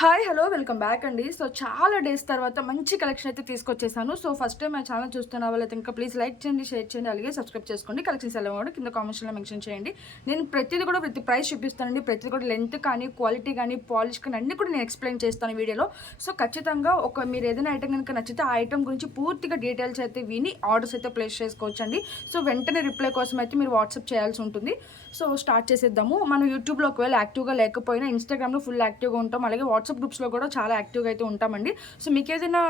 Hi hello welcome back అండి. So చాలా days తర్వాత మంచి కలెక్షన్ అయితే తీసుకొచ్చేసాను. సో ఫస్ట్ టైం మా ఛానల్ చూస్తున్న వాళ్ళైతే ఇంకా ప్లీజ్ లైక్ చేయండి, షేర్ చేయండి, అలాగే సబ్స్క్రైబ్ చేసుకోండి. కలెక్షన్స్ ఎలా కూడా కింద కామెంట్స్లో మెన్షన్ చేయండి. నేను ప్రతిదీ కూడా ప్రతి ప్రైస్ చూపిస్తానండి. ప్రతిదీ కూడా లెంత్ కానీ, క్వాలిటీ కానీ, పాలిష్ కానీ అన్నీ కూడా నేను ఎక్స్ప్లెయిన్ చేస్తాను వీడియోలో. సో ఖచ్చితంగా మీరు ఏదైనా ఐటమ్ కనుక నచ్చితే ఆ ఐటమ్ గురించి పూర్తిగా డీటెయిల్స్ అయితే విని ఆర్డర్స్ అయితే ప్లేస్ చేసుకోవచ్చండి. సో వెంటనే రిప్లై కోసం అయితే మీరు వాట్సాప్ చేయాల్సి ఉంటుంది. సో స్టార్ట్ చేసేద్దాము. మనం యూట్యూబ్లో ఒకవేళ యాక్టివ్గా లేకపోయినా ఇన్స్టాగ్రామ్లో ఫుల్ యాక్టివ్గా ఉంటాం, అలాగే వాట్సాప్ గ్రూప్స్లో కూడా చాలా యాక్టివ్గా అయితే ఉంటామండి. సో మీకు ఏదైనా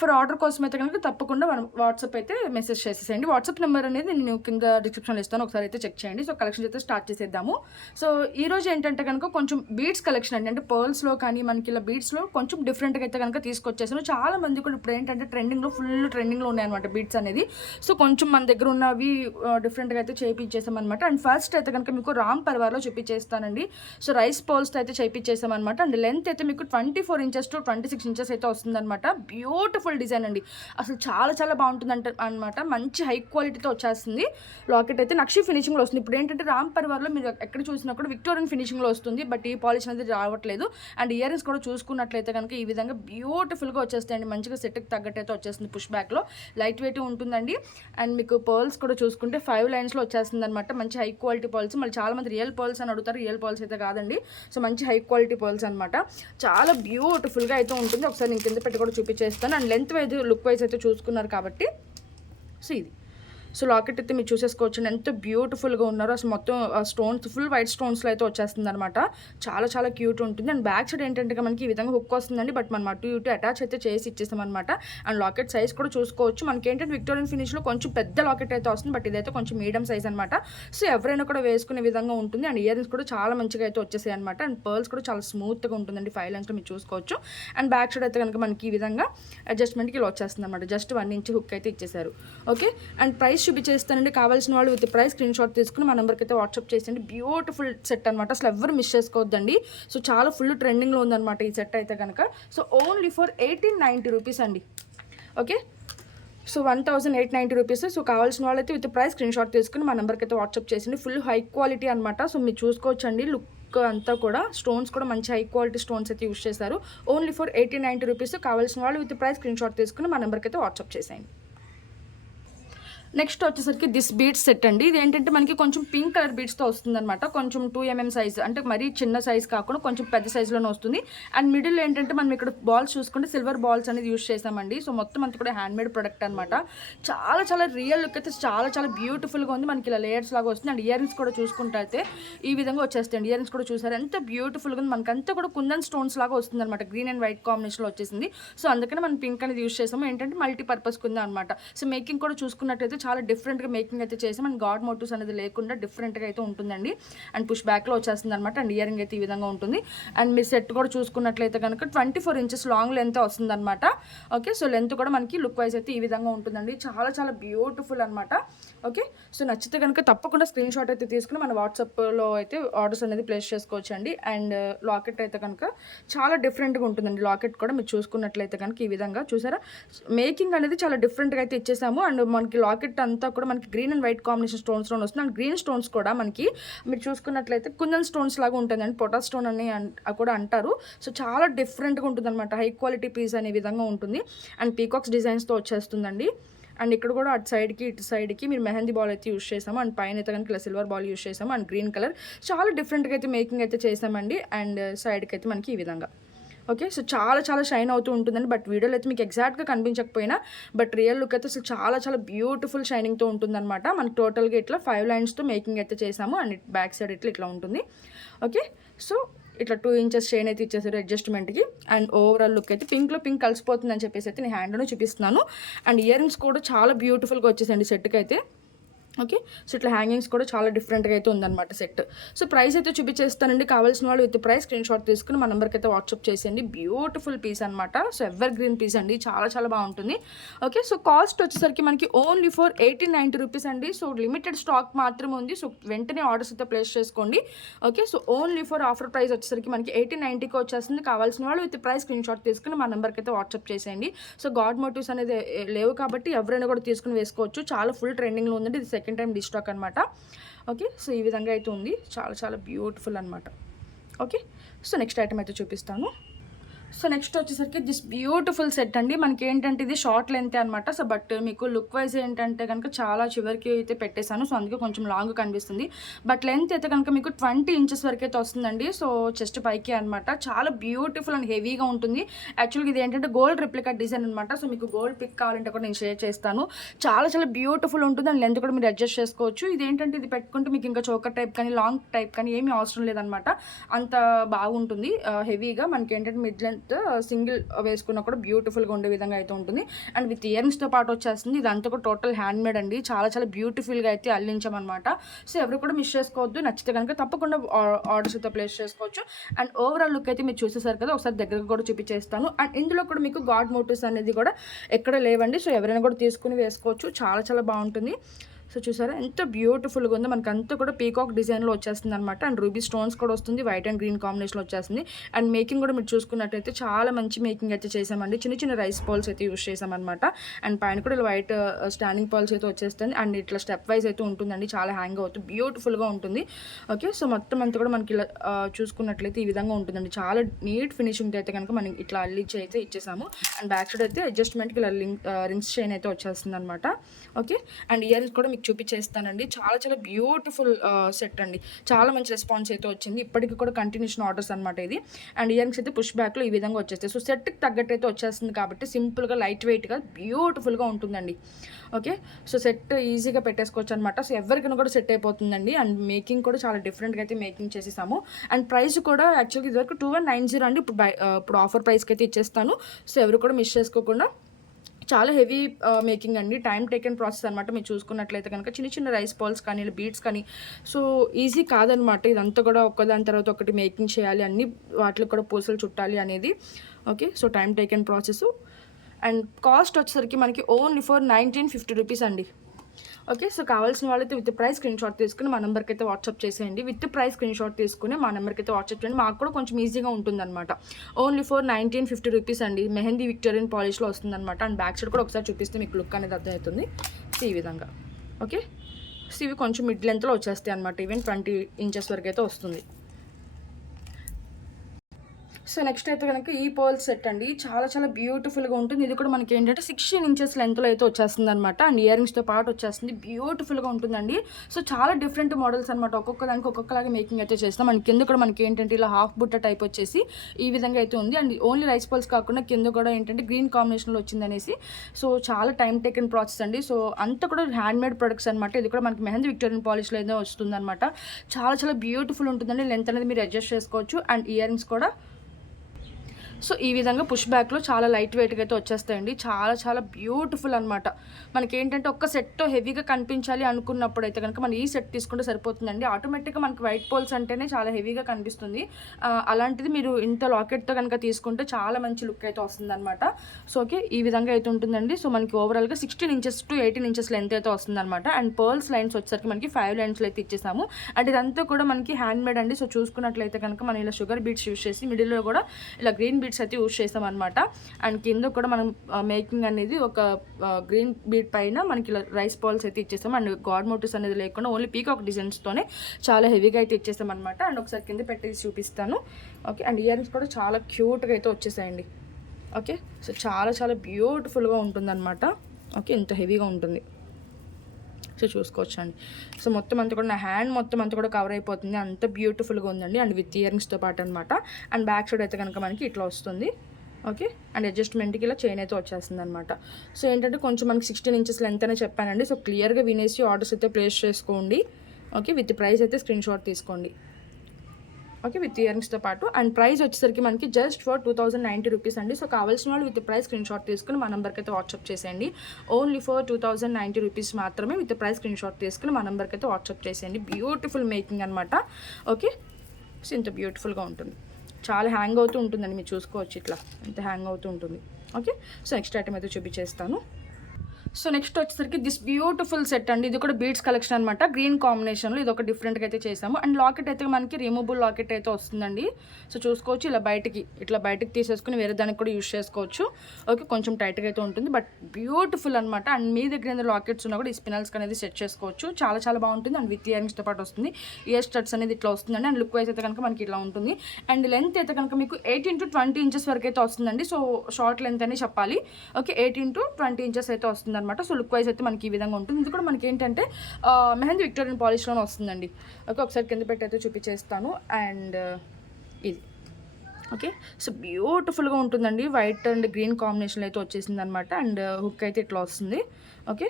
ఫర్ ఆర్డర్ కోసం అయితే కనుక తప్పకుండా మనం వాట్సాప్ అయితే మెసేజ్ చేసేసేయండి. వాట్సాప్ నెంబర్ అనేది నేను కింద డిస్క్రిప్షన్లో ఇస్తాను, ఒకసారి అయితే చెక్ చేయండి. సో కలెక్షన్ అయితే స్టార్ట్ చేసేద్దాము. సో ఈరోజు ఏంటంటే కనుక కొంచెం బీడ్స్ కలెక్షన్ అండి, అంటే పర్ల్స్లో కానీ మనకి ఇలా బీడ్స్లో కొంచెం డిఫరెంట్గా అయితే కనుక తీసుకొచ్చేసాను. చాలా మంది కూడా ఇప్పుడు ఏంటంటే ఫుల్ ట్రెండింగ్లో ఉన్నాయన్నమాట బీడ్స్ అనేది. సో కొంచెం మన దగ్గర ఉన్నవి డిఫరెంట్గా అయితే చేయించేసామన్నమాట. అండ్ ఫస్ట్ అయితే కనుక మీకు రామ్ పరివార్లో చూపించేస్తానండి. సో రైస్ పర్ల్స్తో అయితే చేయించేసామన్నమాట. అండ్ లెంత్ అయితే మీకు 24 ఇంచెస్ టు 26 ఇంచెస్ అయితే వస్తుందన్నమాట. బ్యూటిఫుల్ డిజైన్ అండి, అసలు చాలా చాలా బాగుంటుంది అనమాట. మంచి హై క్వాలిటీతో వచ్చేస్తుంది. లాకెట్ అయితే నక్షి ఫినిషింగ్లో వస్తుంది. ఇప్పుడు ఏంటంటే రామ్ పరివార్లో మీరు ఎక్కడ చూసినా కూడా విక్టోరియన్ ఫినిషింగ్లో వస్తుంది, బట్ ఈ పాలిష్ అనేది రావట్లేదు. అండ్ ఇయర్ రింగ్స్ కూడా చూసుకున్నట్లయితే కనుక ఈ విధంగా బ్యూటిఫుల్గా వచ్చేస్తాయండి. మంచిగా సెట్కి తగ్గట్టు అయితే వచ్చేస్తుంది. పుష్ బ్యాక్లో లైట్ వెయిట్ ఉంటుందండి. అండ్ మీకు పర్ల్స్ కూడా చూసుకుంటే 5 లైన్స్లో వచ్చేస్తుంది అనమాట. మంచి హై క్వాలిటీ పర్ల్స్. మళ్ళీ చాలా మంది రియల్ పర్ల్స్ అని అడుగుతారు, రియల్ పర్ల్స్ అయితే కాదండి. సో మంచి హై క్వాలిటీ పర్ల్స్ అనమాట. చాలా బ్యూటిఫుల్గా అయితే ఉంటుంది. ఒకసారి నేను కింద పెట్టి కూడా చూపించేస్తాను. And length wise look wise అయితే చూసుకున్నారు కాబట్టి సో ఇది. సో లాకెట్ అయితే మీరు చూసేసుకోవచ్చు ఎంత బ్యూటిఫుల్గా ఉన్నారో. అసలు మొత్తం స్టోన్స్ ఫుల్ వైట్ స్టోన్స్లో అయితే వచ్చేస్తుంది అనమాట. చాలా చాలా క్యూట్ ఉంటుంది. అండ్ బ్యాక్ సైడ్ ఏంటంటే మనకి ఈ విధంగా హుక్ వస్తుందండి, బట్ మనం అటు ఇటు అటాచ్ అయితే చేసి ఇచ్చేస్తాం అనమాట. అండ్ లాకెట్ సైజ్ కూడా చూసుకోవచ్చు. మనకి ఏంటంటే విక్టోరియన్ ఫినిష్లో కొంచెం పెద్ద లాకెట్ అయితే వస్తుంది, బట్ ఇదైతే కొంచెం మీడియం సైజ్ అనమాట. సో ఎవరైనా కూడా వేసుకునే విధంగా ఉంటుంది. అండ్ ఇయర్ రింగ్స్ కూడా చాలా మంచిగా అయితే వచ్చేసాయి అనమాట. అండ్ పర్ల్స్ కూడా చాలా స్మూత్గా ఉంటుందండి. 5 లైన్స్లో మీరు చూసుకోవచ్చు. అండ్ బ్యాక్ సైడ్ అయితే కనుక మనకి ఈ విధంగా అడ్జస్ట్మెంట్కి ఇలా వచ్చేస్తుంది అనమాట. జస్ట్ 1 ఇంచ్ హుక్ అయితే ఇచ్చేసారు. ఓకే, అండ్ ప్రైస్ చూపించేస్తానండి. కావాల్సిన వాళ్ళు విత్ ప్రైస్ స్క్రీన్ షాట్ తీసుకుని మా నెంబర్కి అయితే వాట్సాప్ చేసేయండి. బ్యూటిఫుల్ సెట్ అనమాట, అసలు ఎవరు మిస్ చేసుకోవద్దండి. సో చాలా ఫుల్ ట్రెండింగ్లో ఉందన్నమాట ఈ సెట్ అయితే కనుక. సో ఓన్లీ ఫర్ 1890 రూపీస్ అండి. Okay, so 1890 rupees. సో కావాల్సిన వాళ్ళైతే విత్ ప్రైస్ స్క్రీన్ షాట్ తీసుకుని మా నెంబర్కి అయితే వాట్సాప్ చేసింది. ఫుల్ హై క్వాలిటీ అనమాట. సో మీరు చూసుకోవచ్చండి లుక్ అంతా కూడా. స్టోన్స్ కూడా మంచి హై క్వాలిటీ స్టోన్స్ అయితే యూస్ చేశారు. Only for 1890 rupees. కావాల్సిన వాళ్ళు విత్ ప్రైస్ స్క్రీన్ షాట్ తీసుకుని మా నెంబర్కి అయితే వాట్సాప్ చేసేయండి. నెక్స్ట్ వచ్చేసరికి దిస్ బీడ్స్ సెట్ అండి. ఇది ఏంటంటే మనకి కొంచెం పింక్ కలర్ బీడ్స్తో వస్తుందన్నమాట. కొంచెం 2mm సైజ్, అంటే మరీ చిన్న సైజ్ కాకుండా కొంచెం పెద్ద సైజులోనే వస్తుంది. అండ్ మిడిల్ ఏంటంటే మనం ఇక్కడ బాల్స్ చూసుకుంటే సిల్వర్ బాల్స్ అనేది యూస్ చేసామండి. సో మొత్తం అంతా కూడా హ్యాండ్మేడ్ ప్రొడక్ట్ అనమాట. చాలా చాలా రియల్ లుక్ అయితే చాలా చాలా బ్యూటిఫుల్గా ఉంది. మనకి ఇలా లేయర్స్ లాగా వస్తుంది. అండ్ ఇయర్ రింగ్స్ కూడా చూసుకుంటే అయితే ఈ విధంగా వచ్చేస్తాయండి. ఇయర్ రింగ్స్ కూడా చూసారు ఎంత బ్యూటిఫుల్గా ఉంది. మనకంతా కూడా కుందన్ స్టోన్స్ లాగా వస్తుంది అనమాట. గ్రీన్ అండ్ వైట్ కాంబినేషన్లో వచ్చేసింది. సో అందుకని మనం పింక్ అనేది యూస్ చేసాము. ఏంటంటే మల్టీపర్పస్ కుందా అనమాట. సో మేకింగ్ కూడా చూసుకున్నట్టయితే చాలా డిఫరెంట్గా మేకింగ్ అయితే చేసాం. అండ్ గాడ్ మోటివ్స్ అనేది లేకుండా డిఫరెంట్గా అయితే ఉంటుందండి. అండ్ పుష్ బ్యాక్లో వచ్చేస్తుంది అనమాట. అండ్ ఇయర్ రింగ్ అయితే ఈ విధంగా ఉంటుంది. అండ్ మీ సెట్ కూడా చూసుకున్నట్లయితే కనుక 24 ఇంచెస్ లాంగ్ లెంత్ వస్తుంది అనమాట. ఓకే, సో లెంత్ కూడా మనకి లుక్ వైజ్ అయితే ఈ విధంగా ఉంటుందండి. చాలా చాలా బ్యూటిఫుల్ అనమాట. ఓకే, సో నచ్చితే కనుక తప్పకుండా స్క్రీన్ షాట్ అయితే తీసుకుని మన వాట్సాప్లో అయితే ఆర్డర్స్ అనేది ప్లేస్ చేసుకోవచ్చు అండి. అండ్ లాకెట్ అయితే కనుక చాలా డిఫరెంట్గా ఉంటుందండి. లాకెట్ కూడా మీరు చూసుకున్నట్లయితే కనుక ఈ విధంగా చూసారా, మేకింగ్ అనేది చాలా డిఫరెంట్గా అయితే ఇచ్చేసాము. అండ్ మనకి లాకెట్ అంతా కూడా మనకి green and white combination stones వస్తుంది. అండ్ గ్రీన్ స్టోన్స్ కూడా మనకి మీరు చూసుకున్నట్లయితే కుందన్ స్టోన్స్ లాగా ఉంటుంది అండి. పొటా స్టోన్ అని కూడా అంటారు. సో చాలా డిఫరెంట్గా ఉంటుంది అనమాట. హై క్వాలిటీ పీస్ అనే విధంగా ఉంటుంది. అండ్ పీకాక్స్ డిజైన్స్తో వచ్చేస్తుందండి. అండ్ ఇక్కడ కూడా అటు సైడ్కి ఇటు సైడ్కి మీరు మెహందీ బాల్ అయితే యూస్ చేసాము. అండ్ పైన అయితే కనుక ఇలా సిల్వర్ బాల్ యూస్ చేసాము. అండ్ గ్రీన్ కలర్ చాలా డిఫరెంట్గా అయితే మేకింగ్ అయితే చేసామండి. అండ్ సైడ్కి అయితే మనకి ఈ విధంగా. ఓకే, సో చాలా చాలా షైన్ అవుతూ ఉంటుందండి. బట్ వీడియోలో అయితే మీకు ఎగ్జాక్ట్గా కనిపించకపోయినా బట్ రియల్ లుక్ అయితే అసలు చాలా చాలా బ్యూటిఫుల్ షైనింగ్తో ఉంటుందన్నమాట. మనకి టోటల్గా ఇట్లా 5 లైన్స్తో మేకింగ్ అయితే చేసాము. అండ్ బ్యాక్ సైడ్ ఇట్లా ఉంటుంది. ఓకే, సో ఇట్లా 2 ఇంచెస్ చైన్ అయితే ఇచ్చేసారు అడ్జస్ట్మెంట్కి. అండ్ ఓవరాల్ లుక్ అయితే పింక్లో పింక్ కలిసిపోతుందని చెప్పేసి అయితే నేను హ్యాండ్లో చూపిస్తున్నాను. అండ్ ఇయర్ రింగ్స్ కూడా చాలా బ్యూటిఫుల్గా వచ్చేసండి సెట్కి అయితే. ఓకే, సో ఇట్లా హ్యాంగింగ్స్ కూడా చాలా డిఫరెంట్గా అయితే ఉందన్నమాట సెట్. సో ప్రైస్ అయితే చూపించేస్తానండి. కావాల్సిన వాళ్ళు విత్ ప్రైస్ స్క్రీన్ షాట్ తీసుకుని మా నెంబర్కి అయితే వాట్సాప్ చేసేయండి. బ్యూటిఫుల్ పీస్ అనమాట. సో ఎవర్ గ్రీన్ పీస్ అండి, చాలా చాలా బాగుంటుంది. ఓకే, సో కాస్ట్ వచ్చేసరికి మనకి ఓన్లీ ఫర్ 1890 రూపీస్ అండి. సో లిమిటెడ్ స్టాక్ మాత్రమే ఉంది. సో వెంటనే ఆర్డర్స్ అయితే ప్లేస్ చేసుకోండి. Okay, so only for offer price వచ్చేసరికి మనకి 1890కి వచ్చేస్తుంది. కావాల్సిన వాళ్ళు విత్ ప్రైస్ స్క్రీన్ షాట్ తీసుకుని మా నెంబర్కి అయితే వాట్సాప్ చేసేయండి. సో గాడ్ మోటివ్స్ అనేది లేవు కాబట్టి ఎవరైనా కూడా తీసుకుని వేసుకోవచ్చు. చాలా ఫుల్ ట్రెండింగ్లో ఉందండి. ఇది సెకండ్ టైం డిస్టాక్ అనమాట. ఓకే, సో ఈ విధంగా అయితే ఉంది. చాలా చాలా బ్యూటిఫుల్ అనమాట. ఓకే. సో నెక్స్ట్ ఐటమ్ అయితే చూపిస్తాను. సో నెక్స్ట్ వచ్చేసరికి దిస్ బ్యూటిఫుల్ సెట్ అండి. మనకి ఏంటంటే ఇది షార్ట్ లెంత్ అనమాట. సో బట్ మీకు లుక్ వైజ్ ఏంటంటే కనుక చాలా చివరికి అయితే పెట్టేశాను. సో అందుకే కొంచెం లాంగ్ కనిపిస్తుంది. బట్ లెంత్ అయితే కనుక మీకు 20 ఇంచెస్ వరకు అయితే వస్తుందండి. సో చెస్ట్ పైకి అనమాట. చాలా బ్యూటిఫుల్ అండ్ హెవీగా ఉంటుంది. యాక్చువల్గా ఇది ఏంటంటే గోల్డ్ రిప్లికా డిజైన్ అనమాట. సో మీకు గోల్డ్ పిక్ కావాలంటే కూడా నేను షేర్ చేస్తాను. చాలా చాలా బ్యూటిఫుల్ ఉంటుంది అండ్ లెంత్ కూడా మీరు అడ్జస్ట్ చేసుకోవచ్చు. ఇది ఏంటంటే ఇది పెట్టుకుంటే మీకు ఇంకా చోకర్ టైప్ కానీ లాంగ్ టైప్ కానీ ఏమీ అవసరం లేదనమాట. అంత బాగుంటుంది హెవీగా. మనకి ఏంటంటే మిడ్ లెంత్ సింగిల్ వేసుకున్నా కూడా బ్యూటిఫుల్గా ఉండే విధంగా అయితే ఉంటుంది. అండ్ విత్ ఇయరింగ్స్తో పాటు వచ్చేస్తుంది. ఇదంతా కూడా టోటల్ హ్యాండ్ మేడ్ అండి. చాలా చాలా బ్యూటిఫుల్గా అయితే అల్లించామన్నమాట. సో ఎవరు కూడా మిస్ చేసుకోవద్దు. నచ్చితే కనుక తప్పకుండా ఆర్డర్స్ అయితే ప్లేస్ చేసుకోవచ్చు. అండ్ ఓవరాల్ లుక్ అయితే మీరు చూసేసారు కదా, ఒకసారి దగ్గరకు కూడా చూపించేస్తాను. అండ్ ఇందులో కూడా మీకు గాడ్ మోటివ్స్ అనేది కూడా ఎక్కడ లేవండి. సో ఎవరైనా కూడా తీసుకుని వేసుకోవచ్చు. చాలా చాలా బాగుంటుంది. సో చూసారా ఎంత బ్యూటిఫుల్గా ఉందో. మనకి అంతా కూడా పీకాక్ డిజైన్లో వచ్చేస్తుంది అనమాట. అండ్ రూబీ స్టోన్స్ కూడా వస్తుంది. వైట్ అండ్ గ్రీన్ కాంబినేషన్లో వచ్చేస్తుంది. అండ్ మేకింగ్ కూడా మీరు చూసుకున్నట్టయితే చాలా మంచి మేకింగ్ అయితే చేసామండి. చిన్న చిన్న రైస్ పర్ల్స్ అయితే యూస్ చేసామన్నమాట. అండ్ పైన కూడా ఇలా వైట్ స్టాండింగ్ పర్ల్స్ అయితే వచ్చేస్తుంది. అండ్ ఇట్లా స్టెప్ వైజ్ అయితే ఉంటుందండి. చాలా హ్యాంగ్ అవుతుంది. బ్యూటిఫుల్గా ఉంటుంది. ఓకే. సో మొత్తం అంతా కూడా మనకి ఇలా చూసుకున్నట్లయితే ఈ విధంగా ఉంటుందండి. చాలా నీట్ ఫినిషింగ్ అయితే కనుక మనం ఇట్లా అల్లిచ్చి అయితే ఇచ్చేసాము. అండ్ బ్యాక్ సైడ్ అయితే అడ్జస్ట్మెంట్కి ఇలా రింగ్స్ చైన్ అయితే వచ్చేస్తుంది అనమాట. ఓకే. అండ్ ఇయర్స్ కూడా చూపించేస్తానండి. చాలా చాలా బ్యూటిఫుల్ సెట్ అండి. చాలా మంచి రెస్పాన్స్ అయితే వచ్చింది. ఇప్పటికి కూడా కంటిన్యూషన్ ఆర్డర్స్ అనమాట ఇది. అండ్ ఇయరింగ్స్ అయితే పుష్ బ్యాక్లో ఈ విధంగా వచ్చేస్తాయి. సో సెట్కి తగ్గట్టు అయితే వచ్చేస్తుంది కాబట్టి సింపుల్గా లైట్ వెయిట్గా బ్యూటిఫుల్గా ఉంటుందండి. ఓకే. సో సెట్ ఈజీగా పెట్టేసుకోవచ్చు అనమాట. సో ఎవరికైనా కూడా సెట్ అయిపోతుందండి. అండ్ మేకింగ్ కూడా చాలా డిఫరెంట్గా అయితే మేకింగ్ చేసేసాము. అండ్ ప్రైస్ కూడా యాక్చువల్గా ఇదివరకు 2190 అండి. ఇప్పుడు ఆఫర్ ప్రైస్కి అయితే ఇచ్చేస్తాను. సో ఎవరు కూడా మిస్ చేసుకోకుండా. చాలా హెవీ మేకింగ్ అండి. టైం టేకెన్ ప్రాసెస్ అనమాట. మీరు చూసుకున్నట్లయితే కనుక చిన్న చిన్న రైస్ బాల్స్ కానీ బీడ్స్ కానీ సో ఈజీ కాదనమాట. ఇదంతా కూడా ఒక్కదాని తర్వాత ఒకటి మేకింగ్ చేయాలి. అన్ని వాటికి కూడా పూసలు చుట్టాలి అనేది. Okay. So time taken process. And cost వచ్చేసరికి మనకి ఓన్లీ ఫర్ 1950 రూపీస్ అండి. ఓకే. సో కావాల్సిన వాళ్ళైతే విత్ ప్రైస్ స్క్రీన్ షాట్ తీసుకుని మా నెంబర్కి అయితే వాట్సాప్ చేసేయండి. విత్ ప్రైస్ స్క్రీన్ షాట్ తీసుకుని మా నెంబర్కి అయితే వాట్సాప్ చేయండి. మాకు కూడా కొంచెం ఈజీగా ఉంటుందన్నమాట. ఓన్లీ ఫర్ 1950 రూపీస్ అండి. మెహందీ విక్టోరియన్ పాలిష్లో వస్తుందన్నమాట. అండ్ బ్యాక్ సైడ్ కూడా ఒకసారి చూపిస్తే మీకు లుక్ అనేది అర్థమవుతుంది. సో ఈ విధంగా. ఓకే. సో ఇవి కొంచెం మిడ్ లెంత్లో వచ్చేస్తాయి అనమాట. ఈవెన్ 20 ఇంచెస్ వరకు అయితే వస్తుంది. సో నెక్స్ట్ అయితే కనుక ఈ పర్ల్ సెట్ అండి. చాలా చాలా బ్యూటిఫుల్గా ఉంటుంది. ఇది కూడా మనకి ఏంటంటే 16 ఇంచెస్ లెంత్లో అయితే వచ్చేస్తుంది అనమాట. అండ్ ఇయరింగ్స్తో పాటు వచ్చేస్తుంది. బ్యూటిఫుల్గా ఉంటుందండి. సో చాలా డిఫరెంట్ మోడల్స్ అనమాట. ఒక్కొక్క దానికి ఒక్కొక్కలాగా మేకింగ్ అయితే చేస్తాం. మనకి కింద కూడా మనకి ఏంటంటే ఇలా హాఫ్ బుట్ట టైప్ వచ్చేసి ఈ విధంగా అయితే ఉంది. అండ్ ఓన్లీ రైస్ పర్ల్స్ కాకుండా కింద కూడా ఏంటంటే గ్రీన్ కాంబినేషన్లో వచ్చింది అనేసి. సో చాలా టైం టేకెన్ ప్రాసెస్ అండి. సో అంతా కూడా హ్యాండ్ మేడ్ ప్రొడక్ట్స్ అనమాట. ఇది కూడా మనకి మెహందీ విక్టోరియన్ పాలిష్లో అయితే వస్తుంది అనమాట. చాలా చాలా బ్యూటిఫుల్ ఉంటుందండి. లెంత్ అనేది మీరు అడ్జస్ట్ చేసుకోవచ్చు. అండ్ ఇయరింగ్స్ కూడా సో ఈ విధంగా పుష్ బ్యాక్లో చాలా లైట్ వెయిట్గా అయితే వచ్చేస్తాయండి. చాలా చాలా బ్యూటిఫుల్ అనమాట. మనకి ఏంటంటే ఒక్క సెట్ హెవీగా కనిపించాలి అనుకున్నప్పుడు అయితే కనుక మనం ఈ సెట్ తీసుకుంటే సరిపోతుందండి. ఆటోమేటిక్గా మనకి వైట్ పోల్స్ అంటేనే చాలా హెవీగా కనిపిస్తుంది. అలాంటిది మీరు ఇంత లాకెట్తో కనుక తీసుకుంటే చాలా మంచి లుక్ అయితే వస్తుంది అనమాట. So okay. ఈ విధంగా అయితే ఉంటుందండి. సో మనకి ఓవరాల్గా 16 ఇంచెస్ టు 18 ఇంచెస్ లెంత్ అయితే వస్తుంది అనమాట. అండ్ పర్ల్స్ లైన్స్ వచ్చేసరికి మనకి 5 లైన్స్లో అయితే ఇచ్చేసాము. అండ్ ఇదంతా కూడా మనకి హ్యాండ్ మేడ్ అండి. సో చూసుకున్నట్లయితే కనుక మనం ఇలా షుగర్ బీట్స్ యూస్ చేసి మిడిల్లో కూడా ఇలా గ్రీన్ బీట్స్ అయితే యూస్ చేసాం అనమాట. అండ్ కింద కూడా మనం మేకింగ్ అనేది ఒక గ్రీన్ బీట్ పైన మనకి ఇలా రైస్ బాల్స్ అయితే ఇచ్చేసాం. అండ్ గాడ్ మోటివ్స్ అనేది లేకుండా ఓన్లీ పీకాక్ డిజైన్స్తోనే చాలా హెవీగా అయితే ఇచ్చేసాం అనమాట. అండ్ ఒకసారి కింద పెట్టేసి చూపిస్తాను. ఓకే. అండ్ ఇయరింగ్స్ కూడా చాలా క్యూట్గా అయితే వచ్చేసాయండి. ఓకే. సో చాలా చాలా బ్యూటిఫుల్గా ఉంటుందన్నమాట. ఓకే. ఇంత హెవీగా ఉంటుంది. సో చూసుకోవచ్చండి. సో మొత్తం అంతా కూడా నా హ్యాండ్ మొత్తం అంతా కూడా కవర్ అయిపోతుంది. అంత బ్యూటిఫుల్గా ఉందండి. అండ్ విత్ ఇయరింగ్స్తో పాటు అనమాట. అండ్ బ్యాక్ సైడ్ అయితే కనుక మనకి ఇట్లా వస్తుంది. ఓకే. అండ్ అడ్జస్ట్మెంట్కి ఇలా చైన్ అయితే వచ్చేస్తుంది అనమాట. సో ఏంటంటే కొంచెం మనకి 16 ఇంచెస్ లెంత్ అనే చెప్పానండి. సో క్లియర్గా వినేసి ఆర్డర్స్ అయితే ప్లేస్ చేసుకోండి. ఓకే. విత్ ప్రైస్ అయితే స్క్రీన్ షాట్ తీసుకోండి. ఓకే. విత్ ఇయరింగ్స్తో పాటు. అండ్ ప్రైస్ వచ్చేసరికి మనకి జస్ట్ ఫర్ 2090 రూపీస్ అండి. సో కావాల్సిన వాళ్ళు విత్ ప్రైస్ స్క్రీన్ షాట్ తీసుకుని మా నెంబర్కి అయితే వాట్సాప్ చేసేయండి. ఓన్లీ ఫర్ 2090 రూపీస్ మాత్రమే. విత్ ప్రైస్ స్క్రీన్ షాట్ తీసుకుని మా నెంబర్కి అయితే వాట్సాప్ చేసేయండి. బ్యూటిఫుల్ మేకింగ్ అనమాట. ఓకే. సో ఇంత బ్యూటిఫుల్గా ఉంటుంది. చాలా హ్యాంగ్ అవుతూ ఉంటుందండి. మీరు చూసుకోవచ్చు ఇట్లా ఎంత హ్యాంగ్ అవుతూ ఉంటుంది. ఓకే. సో నెక్స్ట్ ఐటమ్ అయితే చూపించేస్తాను. సో నెక్స్ట్ వచ్చేసరికి దిస్ బ్యూటిఫుల్ సెట్ అండి. ఇది కూడా బీడ్స్ కలెక్షన్ అనమాట. గ్రీన్ కాంబినేషన్లో ఇది ఒక డిఫరెంట్గా అయితే చేసాము. అండ్ లాకెట్ అయితే మనకి రిమూవబుల్ లాకెట్ అయితే వస్తుందండి. సో చూసుకోవచ్చు, ఇట్లా బయటికి తీసేసుకుని వేరే దానికి కూడా యూస్ చేసుకోవచ్చు. ఓకే, కొంచెం టైట్గా అయితే ఉంటుంది, బట్ బ్యూటిఫుల్ అనమాట. అండ్ మీ దగ్గర ఏదైనా లాకెట్స్ ఉన్నా కూడా ఈ స్పినల్స్ అనేది సెట్ చేసుకోవచ్చు. చాలా చాలా బాగుంటుంది. అండ్ విత్ ఇయరింగ్స్తో పాటు వస్తుంది. ఇయర్ స్టడ్స్ అనేది ఇట్లా వస్తుందండి. అండ్ లుక్ వైజ్ అయితే కనుక మనకి ఇట్లా ఉంటుంది. అండ్ లెంత్ అయితే కనుక మీకు 18 to 20 ఇంచెస్ వరకు అయితే వస్తుందండి. సో షార్ట్ లెంత్ అని చెప్పాలి. ఓకే, 18 to 20 ఇంచెస్ అయితే వస్తుంది అనమాట. సో లుక్ వైజ్ అయితే మనకి ఈ విధంగా ఉంటుంది. ఇది కూడా మనకి ఏంటంటే మెహందీ విక్టోరియన్ పాలిష్లోనే వస్తుందండి. ఓకే, ఒకసారి కింద పెట్టి అయితే చూపించేస్తాను. అండ్ ఇది ఓకే, సో బ్యూటిఫుల్గా ఉంటుందండి. వైట్ అండ్ గ్రీన్ కాంబినేషన్లో అయితే వచ్చేసింది అనమాట. అండ్ హుక్ అయితే ఇట్లా వస్తుంది. ఓకే,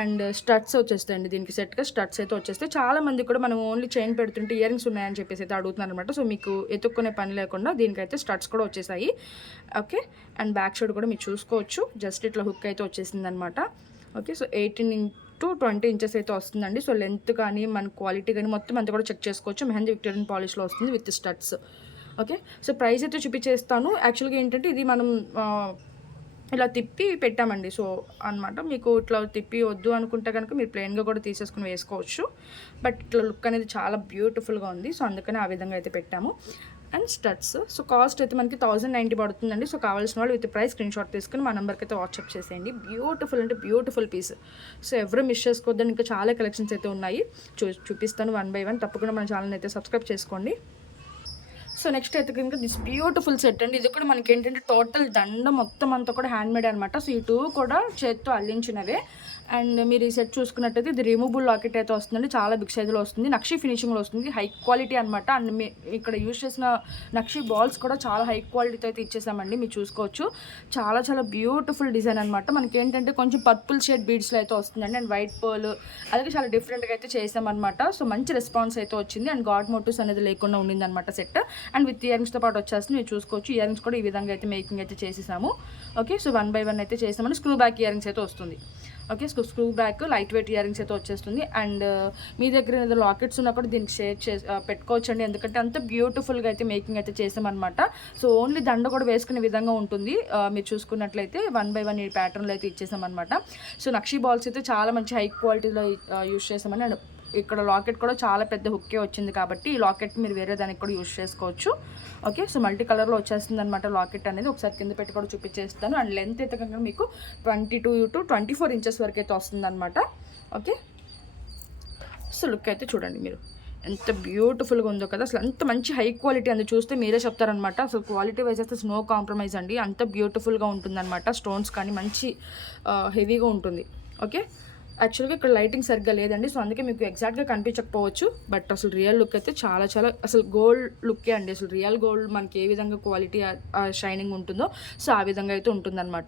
అండ్ స్టడ్స్ వచ్చేస్తాయండి దీనికి సెట్గా. స్టడ్స్ అయితే వచ్చేస్తాయి. చాలా మంది కూడా మనం ఓన్లీ చైన్ పెడుతుంటే ఇయరింగ్స్ ఉన్నాయని చెప్పేసి అయితే అడుగుతున్నారు అనమాట. సో మీకు ఎత్తుక్కునే పని లేకుండా దీనికైతే స్టడ్స్ కూడా వచ్చేసాయి. ఓకే, అండ్ బ్యాక్ సైడ్ కూడా మీరు చూసుకోవచ్చు. జస్ట్ ఇట్లా హుక్ అయితే వచ్చేసింది అనమాట. ఓకే, సో 18 to 20 ఇంచెస్ అయితే వస్తుందండి. సో లెంత్ కానీ మన క్వాలిటీ కానీ మొత్తం అంతా కూడా చెక్ చేసుకోవచ్చు. మెహందీ విక్టోరియన్ పాలిష్లో వస్తుంది with studs. Okay, so price అయితే చూపించేస్తాను. యాక్చువల్గా ఏంటంటే ఇది మనం ఇలా తిప్పి పెట్టామండి. సో అనమాట, మీకు ఇట్లా తిప్పి వద్దు అనుకుంటే కనుక మీరు ప్లెయిన్గా కూడా తీసేసుకుని వేసుకోవచ్చు. బట్ ఇట్లా లుక్ అనేది చాలా బ్యూటిఫుల్గా ఉంది. సో అందుకని ఆ విధంగా అయితే పెట్టాము. అండ్ స్టడ్స్, సో కాస్ట్ అయితే మనకి 1090 పడుతుందండి. సో కావాల్సిన వాళ్ళు విత్ ప్రైస్ స్క్రీన్ షాట్ తీసుకుని మా నెంబర్కి అయితే వాట్సాప్ చేసేయండి. బ్యూటిఫుల్ అంటే బ్యూటిఫుల్ పీస్. సో ఎవరు మిస్ చేసుకోవద్దని, ఇంకా చాలా కలెక్షన్స్ అయితే ఉన్నాయి. చూపిస్తాను 1 by 1. తప్పకుండా మన ఛానల్ అయితే సబ్స్క్రైబ్ చేసుకోండి. సో నెక్స్ట్ అయితే కనుక దిస్ బ్యూటిఫుల్ సెట్ అండి. ఇది కూడా మనకి ఏంటంటే టోటల్ దండ మొత్తం అంతా కూడా హ్యాండ్మేడ్ అనమాట. సో ఈ 2 కూడా చేత్తో అల్లించినవే. అండ్ మీరు ఈ సెట్ చూసుకున్నట్టయితే ఇది రిమూవబుల్ లాకెట్ అయితే వస్తుందండి. చాలా బిగ్ సైజులో వస్తుంది. నక్షి ఫినిషింగ్లో వస్తుంది. హై క్వాలిటీ అనమాట. అండ్ ఇక్కడ యూజ్ చేసిన నక్షి బాల్స్ కూడా చాలా హై క్వాలిటీతో అయితే ఇచ్చేసామండి. మీరు చూసుకోవచ్చు. చాలా చాలా బ్యూటిఫుల్ డిజైన్ అనమాట. మనకి ఏంటంటే కొంచెం పర్పుల్ షేడ్ బీడ్స్లో అయితే వస్తుందండి. అండ్ వైట్ పర్ల్ అలాగే చాలా డిఫరెంట్గా అయితే చేసామన్నమాట. సో మంచి రెస్పాన్స్ అయితే వచ్చింది. అండ్ గాడ్ మోటివ్స్ అనేది లేకుండా ఉండింది అనమాట సెట్. అండ్ విత్ ఇయరింగ్స్తో పాటు వచ్చేస్తుంది. మీరు చూసుకోవచ్చు. ఇయరింగ్స్ కూడా ఈ విధంగా అయితే మేకింగ్ అయితే చేసేసాము. ఓకే, సో 1 by 1 అయితే చేసామని. స్క్రూ బ్యాక్ ఇయరింగ్స్ అయితే వస్తుంది. Okay, screw back light weight earrings అయితే వచ్చేస్తుంది. అండ్ మీ దగ్గర ఏదో లాకెట్స్ ఉన్నా కూడా దీనికి షేర్ పెట్టుకోవచ్చండి. ఎందుకంటే అంత బ్యూటిఫుల్గా అయితే మేకింగ్ అయితే చేసామన్నమాట. సో ఓన్లీ దండ కూడా వేసుకునే విధంగా ఉంటుంది. మీరు చూసుకున్నట్లయితే 1 by 1 ఈ ప్యాటర్న్లో అయితే ఇచ్చేసామన్నమాట. సో నక్షి బాల్స్ అయితే చాలా మంచి హై క్వాలిటీలో యూస్ చేసామని. అండ్ ఇక్కడ లాకెట్ కూడా చాలా పెద్ద హుక్కే వచ్చింది కాబట్టి ఈ లాకెట్ మీరు వేరే దానికి కూడా యూస్ చేసుకోవచ్చు. ఓకే, సో మల్టీ కలర్లో వచ్చేస్తుంది అనమాట లాకెట్ అనేది. ఒకసారి కింద పెట్టి కూడా చూపించేస్తాను. అండ్ లెంత్ అయితే కనుక మీకు 22 to 24 ఇంచెస్ వరకు అయితే వస్తుంది అనమాట. ఓకే, సో లుక్ అయితే చూడండి మీరు ఎంత బ్యూటిఫుల్గా ఉందో కదా. అసలు అంత మంచి హై క్వాలిటీ అంది. చూస్తే మీరే చెప్తారనమాట. అసలు క్వాలిటీ వైజ్ అయితే నో కాంప్రమైజ్ అండి. అంత బ్యూటిఫుల్గా ఉంటుందన్నమాట. స్టోన్స్ కానీ మంచి హెవీగా ఉంటుంది. ఓకే, యాక్చువల్గా ఇక్కడ లైటింగ్ సరిగ్గా లేదండి. సో అందుకే మీకు ఎగ్జాక్ట్గా కనిపించకపోవచ్చు. బట్ అసలు రియల్ లుక్ అయితే చాలా చాలా అసలు గోల్డ్ లుక్కే అండి. అసలు రియల్ గోల్డ్ మనకి ఏ విధంగా క్వాలిటీ షైనింగ్ ఉంటుందో సో ఆ విధంగా అయితే ఉంటుందన్నమాట.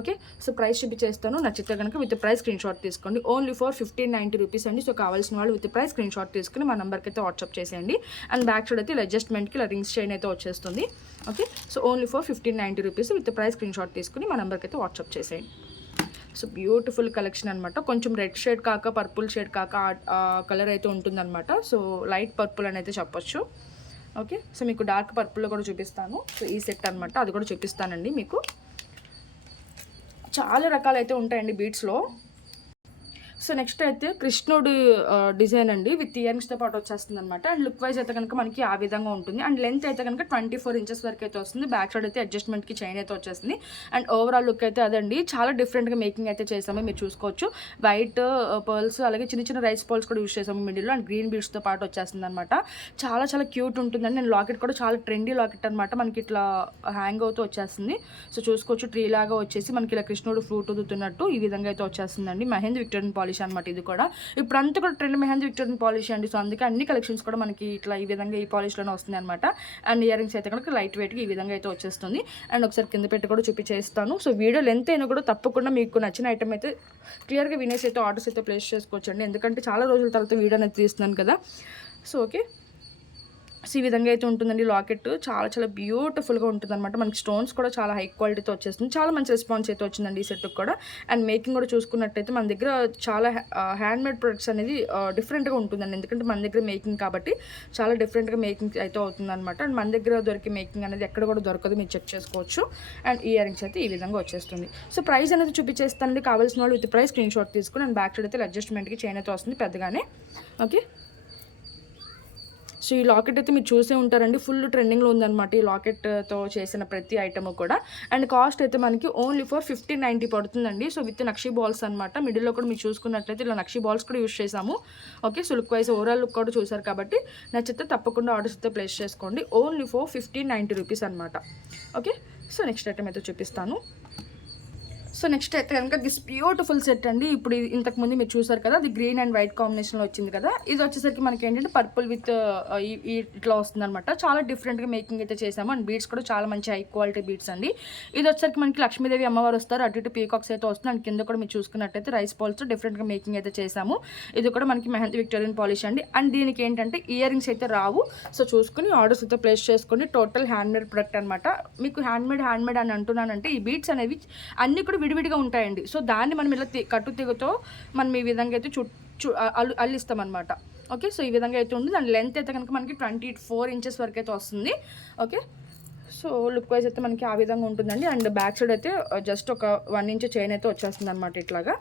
ఓకే, సో ప్రైస్ చూపించేస్తాను. నచ్చితే కనుక విత్ ప్రైస్ స్క్రీన్ షాట్ తీసుకోండి. ఓన్లీ ఫర్ 1590 రూపీస్ అండి. సో కావాల్సిన వాళ్ళు విత్ ప్రైస్ స్క్రీన్ షాట్ తీసుకుని మా నెంబర్కి అయితే వాట్సాప్ చేసేయండి. అండ్ బ్యాక్ సైడ్ అయితే ఇలా అడ్జస్ట్మెంట్కి ఇలా రింగ్స్ చైన్ అయితే వచ్చేస్తుంది. Okay, so only for 1590 rupees with price screen shot తీసుకుని మా నెంబర్కి అయితే వాట్సాప్ చేసేయండి. సో బ్యూటిఫుల్ కలెక్షన్ అనమాట. కొంచెం రెడ్ షేడ్ కాక పర్పుల్ షేడ్ కాక కలర్ అయితే ఉంటుందన్నమాట. సో లైట్ పర్పుల్ అని అయితే చెప్పొచ్చు. ఓకే, సో మీకు డార్క్ పర్పుల్లో కూడా చూపిస్తాను. సో ఈ సెట్ అనమాట, అది కూడా చూపిస్తానండి మీకు. చాలా రకాలైతే ఉంటాయండి బీడ్స్లో. సో నెక్స్ట్ అయితే కృష్ణుడు డిజైన్ అండి. విత్ ఇయరింగ్స్తో పాటు వచ్చేస్తుంది అనమాట. అండ్ లుక్ వైజ్ అయితే కనుక మనకి ఆ విధంగా ఉంటుంది. అండ్ లెంత్ అయితే కనుక 24 ఇంచెస్ వరకు అయితే వస్తుంది. బ్యాక్ సైడ్ అయితే అడ్జస్ట్మెంట్కి చైన్ అయితే వచ్చేస్తుంది. అండ్ ఓవరాల్ లుక్ అయితే అదండి. చాలా డిఫరెంట్గా మేకింగ్ అయితే చేసాము. మీరు చూసుకోవచ్చు. వైట్ పర్ల్స్ అలాగే చిన్న చిన్న రైస్ పర్ల్స్ కూడా యూస్ చేసాము మిడిల్లో. అండ్ గ్రీన్ బీడ్స్తో పాటు వచ్చేస్తుంది అనమాట. చాలా చాలా క్యూట్ ఉంటుందండి. అండ్ లాకెట్ కూడా చాలా ట్రెండీ లాకెట్ అనమాట. మనకి ఇట్లా హ్యాంగ్ అవుతూ వచ్చేస్తుంది. సో చూసుకోవచ్చు, ట్రీ లాగా వచ్చేసి మనకి ఇలా కృష్ణుడు ఫ్రూట్ ఊదుతున్నట్టు ఈ విధంగా అయితే వచ్చేస్తుందండి. మెహందీ విక్టోరియన్ పాలిష్ అనమాట. ఇది కూడా ఇప్పుడు అంతా కూడా ట్రెండ్ మెహందీ విక్టోరియన్ పాలిష్ అండి. సో అందుకే అన్ని కలెక్షన్స్ కూడా మనకి ఇట్లా ఈ విధంగా ఈ పాలిష్లోనే వస్తుంది అనమాట. అండ్ ఇయరింగ్స్ అయితే కనుక లైట్ వెయిట్గా ఈ విధంగా అయితే వచ్చేస్తుంది. అండ్ ఒకసారి కింద పెట్టి కూడా చూపించేస్తాను. సో వీడియో లెంత్ అయినా కూడా తప్పకుండా మీకు నచ్చిన ఐటమ్ అయితే క్లియర్గా వినేసి అయితే ఆర్డర్స్ అయితే ప్లేస్ చేసుకోవచ్చండి. ఎందుకంటే చాలా రోజుల తర్వాత వీడియో అనేది తీస్తున్నాను కదా. సో ఓకే, సో ఈ విధంగా అయితే ఉంటుందండి లాకెట్. చాలా చాలా బ్యూటిఫుల్గా ఉంటుందన్నమాట. మనకి స్టోన్స్ కూడా చాలా హై క్వాలిటీతో వచ్చేస్తుంది. చాలా మంచి రెస్పాన్స్ అయితే వచ్చిందండి ఈ సెట్కి కూడా. అండ్ మేకింగ్ కూడా చూసుకున్నట్టయితే మన దగ్గర చాలా హ్యాండ్మేడ్ ప్రొడక్ట్స్ అనేది డిఫరెంట్గా ఉంటుందండి. ఎందుకంటే మన దగ్గర మేకింగ్ కాబట్టి చాలా డిఫరెంట్గా మేకింగ్ అయితే అవుతుందన్నమాట. అండ్ మన దగ్గర దొరికే మేకింగ్ అనేది ఎక్కడ కూడా దొరకదు, మీరు చెక్ చేసుకోవచ్చు. అండ్ ఇయర్ రింగ్స్ అయితే ఈ విధంగా వచ్చేస్తుంది. సో ప్రైస్ అనేది చూపించేస్తానండి. కావాల్సిన వాళ్ళు విత్ ప్రైస్ స్క్రీన్ షాట్ తీసుకుని అండ్ బ్యాక్ సైడ్ అయితే అడ్జస్ట్మెంట్కి చైన్ అయితే వస్తుంది పెద్దగానే. ఓకే, సో ఈ లాకెట్ అయితే మీరు చూసే ఉంటారండి, ఫుల్ ట్రెండింగ్లో ఉందన్నమాట ఈ లాకెట్తో చేసిన ప్రతి ఐటమ్ కూడా. అండ్ కాస్ట్ అయితే మనకి ఓన్లీ ఫర్ 1590 పడుతుందండి. సో విత్ నక్షీ బాల్స్ అనమాట. మిడిల్లో కూడా మీరు చూసుకున్నట్లయితే ఇలా నక్షీ బాల్స్ కూడా యూస్ చేసాము. Okay, so look wise overall look కూడా చూసారు కాబట్టి నచ్చితే తప్పకుండా ఆర్డర్స్ అయితే ప్లేస్ చేసుకోండి. ఓన్లీ ఫర్ 1590 రూపీస్ అనమాట. ఓకే, సో నెక్స్ట్ ఐటమ్ అయితే చూపిస్తాను. సో నెక్స్ట్ అయితే కనుక దిస్ బ్యూటిఫుల్ సెట్ అండి. ఇప్పుడు ఇంతకుముందు మీరు చూసారు కదా, అది గ్రీన్ అండ్ వైట్ కాంబినేషన్లో వచ్చింది కదా. ఇది వచ్చేసరికి మనకి ఏంటంటే పర్పుల్ విత్ ఇట్లా వస్తుంది అనమాట. చాలా డిఫరెంట్గా మేకింగ్ అయితే చేసాము. అండ్ బీడ్స్ కూడా చాలా మంచి హై క్వాలిటీ బీడ్స్ అండి. ఇది వచ్చేసరికి మనకి లక్ష్మీదేవి అమ్మవారు వస్తారు, అటు ఇటు పీకాక్స్ అయితే వస్తుంది. అండ్ కింద కూడా మీరు చూసుకున్నట్టయితే రైస్ బాల్స్ డిఫరెంట్గా మేకింగ్ అయితే చేసాము. ఇది కూడా మనకి మెహందీ విక్టోరియన్ పాలిష్ అండి. అండ్ దీనికి ఏంటంటే ఇయర్ రింగ్స్ అయితే రావు. సో చూసుకుని ఆర్డర్స్ అయితే ప్లేస్ చేసుకొని టోటల్ హ్యాండ్మేడ్ ప్రొడక్ట్ అనమాట. మీకు హ్యాండ్మేడ్ అని అంటున్నానంటే ఈ బీడ్స్ అనేవి అన్నీ కూడా విడివిడిగా ఉంటాయండి. సో దాన్ని మనం ఇలా కట్టు తీగతో మనం ఈ విధంగా అయితే అల్లిస్తామన్నమాట. ఓకే, సో ఈ విధంగా అయితే ఉంది. దాని లెంత్ అయితే కనుక మనకి 24 ఇంచెస్ వరకు అయితే వస్తుంది. ఓకే, సో లుక్ వైజ్ అయితే మనకి ఆ విధంగా ఉంటుందండి. అండ్ బ్యాక్ సైడ్ అయితే జస్ట్ ఒక 1 ఇంచ్ చైన్ అయితే వచ్చేస్తుంది అనమాట ఇట్లాగా.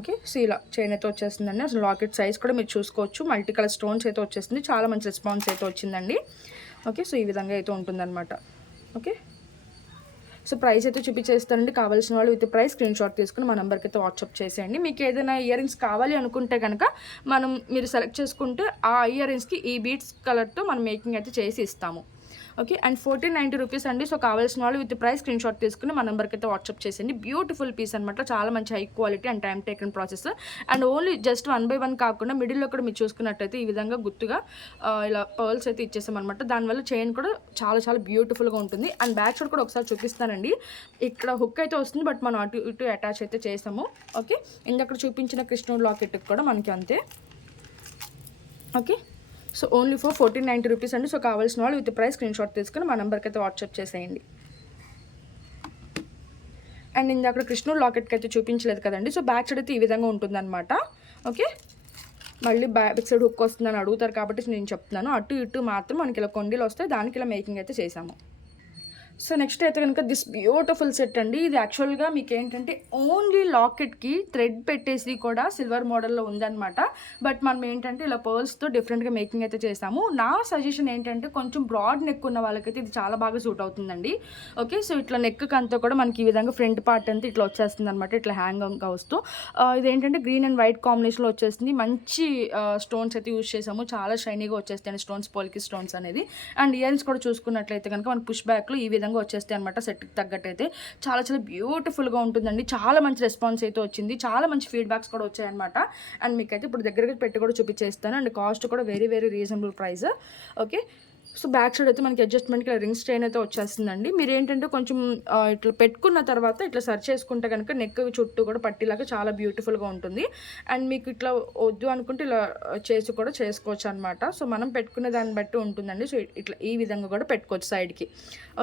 ఓకే, సో ఇలా చైన్ అయితే వచ్చేస్తుందండి. అసలు లాకెట్ సైజ్ కూడా మీరు చూసుకోవచ్చు. మల్టీ కలర్ స్టోన్స్ అయితే వచ్చేస్తుంది. చాలా మంచి రెస్పాన్స్ అయితే వచ్చిందండి. ఓకే, సో ఈ విధంగా అయితే ఉంటుందన్నమాట. ఓకే, సో ప్రైస్ అయితే చూపించేస్తానండి. కావాల్సిన వాళ్ళు విత్ ప్రైస్ స్క్రీన్ షాట్ తీసుకుని మా నెంబర్కి అయితే వాట్సాప్ చేసేయండి. మీకు ఏదైనా ఇయర్ రింగ్స్ కావాలి అనుకుంటే కనుక మీరు సెలెక్ట్ చేసుకుంటే ఆ ఇయర్ రింగ్స్కి ఈ బీడ్స్ కలర్తో మనం మేకింగ్ అయితే చేసి ఇస్తాము. ఓకే, అండ్ 1490 రూపీస్ అండి. సో కావాల్సిన వాళ్ళు విత్ ప్రైస్ స్క్రీన్ షాట్ తీసుకుని మా నెంబర్కి అయితే వాట్సాప్ చేసేయండి. బ్యూటిఫుల్ పీస్ అనమాట. చాలా మంచి high quality and time taken process. And only just 1 by 1 కాకుండా మిడిల్లో కూడా మీరు చూసుకున్నట్టయితే ఈ విధంగా గుర్తుగా ఇలా పర్ల్స్ అయితే ఇచ్చేసామన్నమాట. దానివల్ల చైన్ కూడా చాలా చాలా బ్యూటిఫుల్గా ఉంటుంది. అండ్ బ్యాక్ సైడ్ కూడా ఒకసారి చూపిస్తానండి. ఇక్కడ హుక్ అయితే వస్తుంది, బట్ మనం అటు ఇటు అటాచ్ అయితే చేసాము. ఓకే, ఇందక్కడ చూపించిన కృష్ణుడు లాకెట్కి కూడా మనకి అంతే. Okay, so only for 1490 rupees అండి. సో కావాల్సిన వాళ్ళు విత్ ప్రైస్ స్క్రీన్ షాట్ తీసుకుని మా నెంబర్కి అయితే వాట్సాప్ చేసేయండి. అండ్ ఇందాక కృష్ణుడు లాకెట్కి అయితే చూపించలేదు కదండి. సో బ్యాక్ సైడ్ అయితే ఈ విధంగా ఉంటుందన్నమాట. ఓకే, మళ్ళీ బ్యాక్ సైడ్ హుక్ వస్తుందని అడుగుతారు కాబట్టి నేను చెప్తున్నాను. అటు ఇటు మాత్రం మనకి ఇలా కొండీలు వస్తాయి, దానికి ఇలా మేకింగ్ అయితే చేసాము. సో నెక్స్ట్ అయితే కనుక దిస్ బ్యూటిఫుల్ సెట్ అండి. ఇది యాక్చువల్గా మీకు ఏంటంటే ఓన్లీ లాకెట్కి థ్రెడ్ పెట్టేసి కూడా సిల్వర్ మోడల్లో ఉందన్నమాట. బట్ మనం ఏంటంటే ఇలా పర్ల్స్తో డిఫరెంట్గా మేకింగ్ అయితే చేసాము. నా సజెషన్ ఏంటంటే కొంచెం బ్రాడ్ నెక్ ఉన్న వాళ్ళకైతే ఇది చాలా బాగా సూట్ అవుతుందండి. ఓకే, సో ఇట్లా నెక్ అంతా కూడా మనకి ఈ విధంగా ఫ్రంట్ పార్ట్ అంతా ఇట్లా వచ్చేస్తుంది అనమాట, ఇట్లా హ్యాంగ్ వస్తూ. ఇదేంటంటే గ్రీన్ అండ్ వైట్ కాంబినేషన్లో వచ్చేస్తుంది. మంచి స్టోన్స్ అయితే యూజ్ చేసాము. చాలా షైనీగా వచ్చేస్తాయి స్టోన్స్, పోల్కి స్టోన్స్ అనేది. అండ్ ఇయర్ రింగ్స్ కూడా చూసుకున్నట్లయితే కనుక మన పుష్ బ్యాక్లో ఈ విధంగా వచ్చేస్తాయి అనమాట. సెట్కి తగ్గట్టు అయితే చాలా చాలా బ్యూటిఫుల్గా ఉంటుందండి. చాలా మంచి రెస్పాన్స్ అయితే వచ్చింది. చాలా మంచి ఫీడ్బ్యాక్స్ కూడా వచ్చాయన్నమాట. అండ్ మీకైతే ఇప్పుడు దగ్గరగా పెట్టి కూడా చూపించేస్తాను. అండ్ కాస్ట్ కూడా very very reasonable price. Okay, so back side అయితే మనకి అడ్జస్ట్మెంట్కి ఇలా రింగ్స్ చైన్ అయితే వచ్చేస్తుందండి. మీరు ఏంటంటే కొంచెం ఇట్లా పెట్టుకున్న తర్వాత ఇట్లా సర్చ్ చేసుకుంటే కనుక నెక్ చుట్టూ కూడా పట్టిలాగా చాలా బ్యూటిఫుల్గా ఉంటుంది. అండ్ మీకు ఇట్లా వద్దు అనుకుంటే ఇలా చేసి కూడా చేసుకోవచ్చు అనమాట. సో మనం పెట్టుకునే దాన్ని బట్టి ఉంటుందండి. సో ఇట్లా ఈ విధంగా కూడా పెట్టుకోవచ్చు సైడ్కి.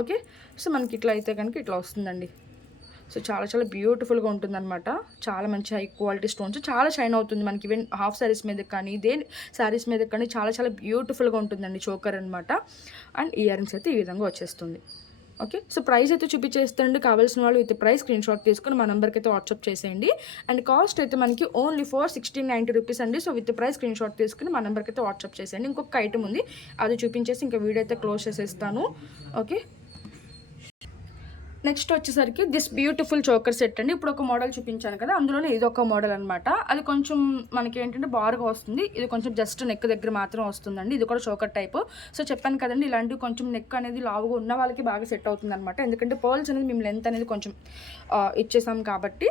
ఓకే, సో మనకి ఇట్లా అయితే కనుక ఇట్లా వస్తుందండి. సో చాలా చాలా బ్యూటిఫుల్గా ఉంటుందన్నమాట. చాలా మంచి హై క్వాలిటీ స్టోన్స్, చాలా షైన్ అవుతుంది మనకి. ఈవెన్ హాఫ్ శారీస్ మీద కానీ శారీస్ మీద కానీ చాలా చాలా బ్యూటిఫుల్గా ఉంటుందండి చోకర్ అనమాట. అండ్ ఇయర్ రింగ్స్ అయితే ఈ విధంగా వచ్చేస్తుంది. ఓకే, సో ప్రైస్ అయితే చూపించేస్తాండి. కావాల్సిన వాళ్ళు విత్ ప్రైస్ స్క్రీన్ షాట్ తీసుకుని మా నెంబర్కి అయితే వాట్సాప్ చేసేయండి. అండ్ కాస్ట్ అయితే మనకి ఓన్లీ ఫర్ 1690 రూపీస్ అండి. So with price screen shot తీసుకుని మా నెంబర్కి అయితే వాట్సాప్ చేసేయండి. ఇంకొక ఐటమ్ ఉంది, అది చూపించేసి ఇంకా వీడియో అయితే క్లోజ్ చేసేస్తాను. ఓకే, నెక్స్ట్ వచ్చేసరికి దిస్ బ్యూటిఫుల్ చోకర్ సెట్ అండి. ఇప్పుడు ఒక మోడల్ చూపించాను కదా, అందులోనే ఇది ఒక మోడల్ అనమాట. అది కొంచెం మనకి ఏంటంటే బార్గా వస్తుంది. ఇది కొంచెం జస్ట్ నెక్ దగ్గర మాత్రం వస్తుందండి. ఇది కూడా చోకర్ టైప్. సో చెప్పాను కదండి, ఇలాంటివి కొంచెం నెక్ అనేది లావుగా ఉన్న వాళ్ళకి బాగా సెట్ అవుతుంది అనమాట. ఎందుకంటే పర్ల్స్ అనేది మేము లెంత్ అనేది కొంచెం ఇచ్చేసాం కాబట్టి.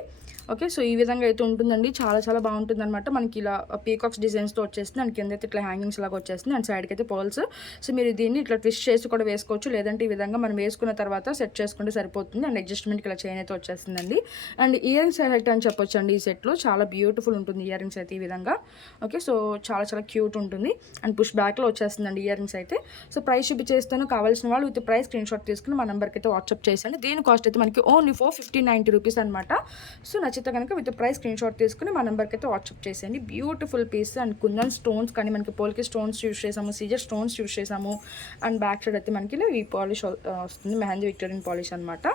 ఓకే, సో ఈ విధంగా అయితే ఉంటుందండి. చాలా చాలా బాగుంటుంది అనమాట. మనకి ఇలా పీకాక్స్ డిజైన్స్తో వచ్చేస్తుంది. అండ్ కింద అయితే ఇట్లా హ్యాంగింగ్స్ లాగా వచ్చేస్తుంది. అండ్ సైడ్కి అయితే పర్ల్స్. సో మీరు దీన్ని ఇట్లా ట్విస్ట్ చేసి కూడా వేసుకోవచ్చు, లేదంటే ఈ విధంగా మనం వేసుకున్న తర్వాత సెట్ చేసుకుంటే సరిపోతుంది. సరిపోతుంది. అండ్ అడ్జస్ట్మెంట్కి ఇలా చైన్ అయితే వచ్చేస్తుందండి. అండ్ ఇయర్ రింగ్స్ సెట్ అని చెప్పొచ్చు అండి. ఈ సెట్లో చాలా బ్యూటిఫుల్ ఉంటుంది ఇయర్ రింగ్స్ అయితే ఈ విధంగా. ఓకే, సో చాలా చాలా క్యూట్ ఉంటుంది. అండ్ పుష్ బ్యాక్లో వచ్చేస్తుందండి ఇయర్ రింగ్స్ అయితే. సో ప్రైస్ చూపించేస్తాను. కావాల్సిన వాళ్ళు విత్ ప్రైస్ స్క్రీన్ షాట్ తీసుకుని మా నెంబర్కి అయితే వాట్సాప్ చేసేయండి. దీని కాస్ట్ అయితే మనకి ఓన్లీ 1590 రూపీస్ అనమాట. సో నచ్చితే కనుక విత్ ప్రైస్ స్క్రీన్ షాట్ తీసుకుని మా నెంబర్కి అయితే వాట్సాప్ చేసేయండి. Beautiful piece. And kundan stones కానీ మనకి పోల్కి స్టోన్స్ యూస్ చేసాము, సీజర్ స్టోన్స్ యూస్ చేసాము. అండ్ బ్యాక్ సైడ్ అయితే మనకి ఈ పాలిష్ వస్తుంది, మెహందీ విక్టోరియన్ పాలిష్ అనమాట.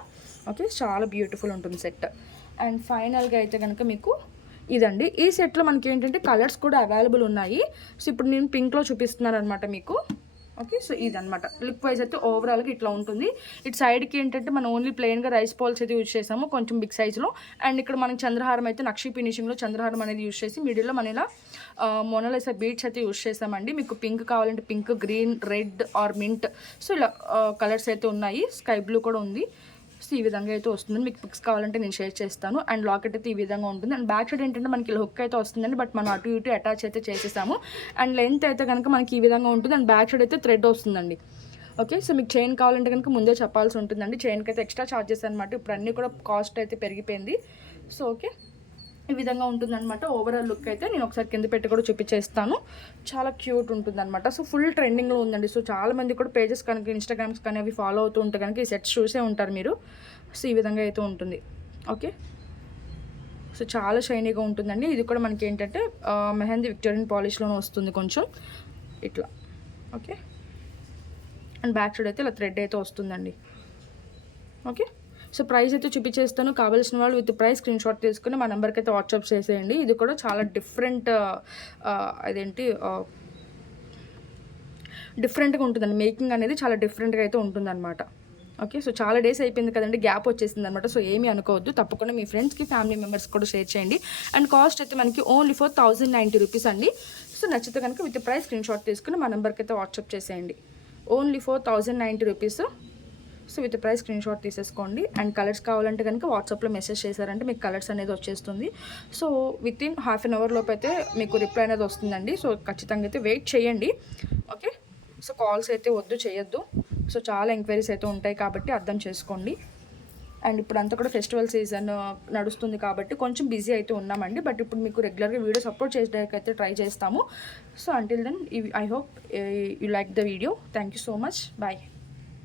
ఓకే, చాలా బ్యూటిఫుల్ ఉంటుంది సెట్. అండ్ ఫైనల్గా అయితే కనుక మీకు ఇదండి. ఈ సెట్లో మనకి ఏంటంటే కలర్స్ కూడా అవైలబుల్ ఉన్నాయి. సో ఇప్పుడు నేను పింక్లో చూపిస్తున్నాను అనమాట మీకు. ఓకే, సో ఇదనమాట లుక్ వైజ్ అయితే ఓవరాల్గా ఇట్లా ఉంటుంది. ఇటు సైడ్కి ఏంటంటే మనం ఓన్లీ ప్లెయిన్గా రైస్ బాల్స్ అయితే యూజ్ చేసాము, కొంచెం బిగ్ సైజులో. అండ్ ఇక్కడ మనం చంద్రహారం అయితే నక్షి ఫినిషింగ్లో చంద్రహారం అనేది యూజ్ చేసి మిడిల్లో మన ఇలా మొనలైసా బీడ్స్ అయితే యూజ్ చేసామండి. మీకు పింక్ కావాలంటే pink, green, red or mint, so ఇలా కలర్స్ అయితే ఉన్నాయి. స్కై బ్లూ కూడా ఉంది. సో ఈ విధంగా అయితే వస్తుంది. మీకు పిక్స్ కావాలంటే నేను షేర్ చేస్తాను. అండ్ లాకెట్ అయితే ఈ విధంగా ఉంటుంది. అండ్ బ్యాక్ సైడ్ ఏంటంటే మనకి ఇలా హుక్ అయితే వస్తుందండి, బట్ మనం అటు ఇటు అటాచ్ అయితే చేసేసాము. అండ్ లెంత్ అయితే కనుక మనకి ఈ విధంగా ఉంటుంది. అండ్ బ్యాక్ సైడ్ అయితే థ్రెడ్ వస్తుందండి. ఓకే, సో మీకు చైన్ కావాలంటే కనుక ముందే చెప్పాల్సి ఉంటుందండి. చైన్కి అయితే ఎక్స్ట్రా ఛార్జెస్ అనమాట. ఇప్పుడు అన్నీ కూడా కాస్ట్ అయితే పెరిగిపోయింది. సో ఓకే, ఈ విధంగా ఉంటుందన్నమాట. ఓవరాల్ లుక్ అయితే నేను ఒకసారి కింద పెట్టి కూడా చూపించేస్తాను. చాలా క్యూట్ ఉంటుందన్నమాట. సో ఫుల్ ట్రెండింగ్లో ఉందండి. సో చాలామంది కూడా పేజెస్ కనుక ఇన్స్టాగ్రామ్స్ కానీ అవి ఫాలో అవుతూ ఉంటే కనుక ఈ సెట్స్ చూసే ఉంటారు మీరు. సో ఈ విధంగా అయితే ఉంటుంది. ఓకే, సో చాలా షైనీగా ఉంటుందండి. ఇది కూడా మనకి ఏంటంటే మెహందీ విక్టోరియన్ పాలిష్లోనే వస్తుంది కొంచెం ఇట్లా. ఓకే, అండ్ బ్యాక్ సైడ్ అయితే ఇలా థ్రెడ్ అయితే వస్తుందండి. ఓకే, సో ప్రైస్ అయితే చూపించేస్తాను. కావాల్సిన వాళ్ళు విత్ ప్రైస్ స్క్రీన్ షాట్ తీసుకుని మా నెంబర్కి అయితే వాట్సాప్ చేసేయండి. ఇది కూడా చాలా డిఫరెంట్గా ఉంటుందండి. మేకింగ్ అనేది చాలా డిఫరెంట్గా అయితే ఉంటుందన్నమాట. ఓకే, సో చాలా డేస్ అయిపోయింది కదండి, గ్యాప్ వచ్చేసింది అనమాట. సో ఏమీ అనుకోవద్దు. తప్పకుండా మీ ఫ్రెండ్స్కి, ఫ్యామిలీ మెంబర్స్ కూడా షేర్ చేయండి. అండ్ కాస్ట్ అయితే మనకి ఓన్లీ 1090 రూపీస్ అండి. సో నచ్చితే కనుక విత్ ప్రైస్ స్క్రీన్ షాట్ తీసుకుని మా నెంబర్కి అయితే వాట్సాప్ చేసేయండి. Only 4090 rupees. So with price screen shot తీసేసుకోండి. అండ్ కలర్స్ కావాలంటే కనుక వాట్సాప్లో మెసేజ్ చేశారంటే మీకు కలర్స్ అనేది వచ్చేస్తుంది. So within half an hour లోపు అయితే మీకు రిప్లై అనేది వస్తుందండి. సో ఖచ్చితంగా అయితే వెయిట్ చేయండి. ఓకే, సో కాల్స్ అయితే వద్దు, చేయొద్దు. సో చాలా ఎంక్వైరీస్ అయితే ఉంటాయి కాబట్టి అర్థం చేసుకోండి. అండ్ ఇప్పుడు అంతా కూడా ఫెస్టివల్ సీజన్ నడుస్తుంది కాబట్టి కొంచెం బిజీ అయితే ఉన్నామండి. బట్ ఇప్పుడు మీకు రెగ్యులర్గా వీడియోస్ అప్లోడ్ చేయడానికి అయితే ట్రై చేస్తాము. So until then I hope you like the video. Thank you so much. Bye.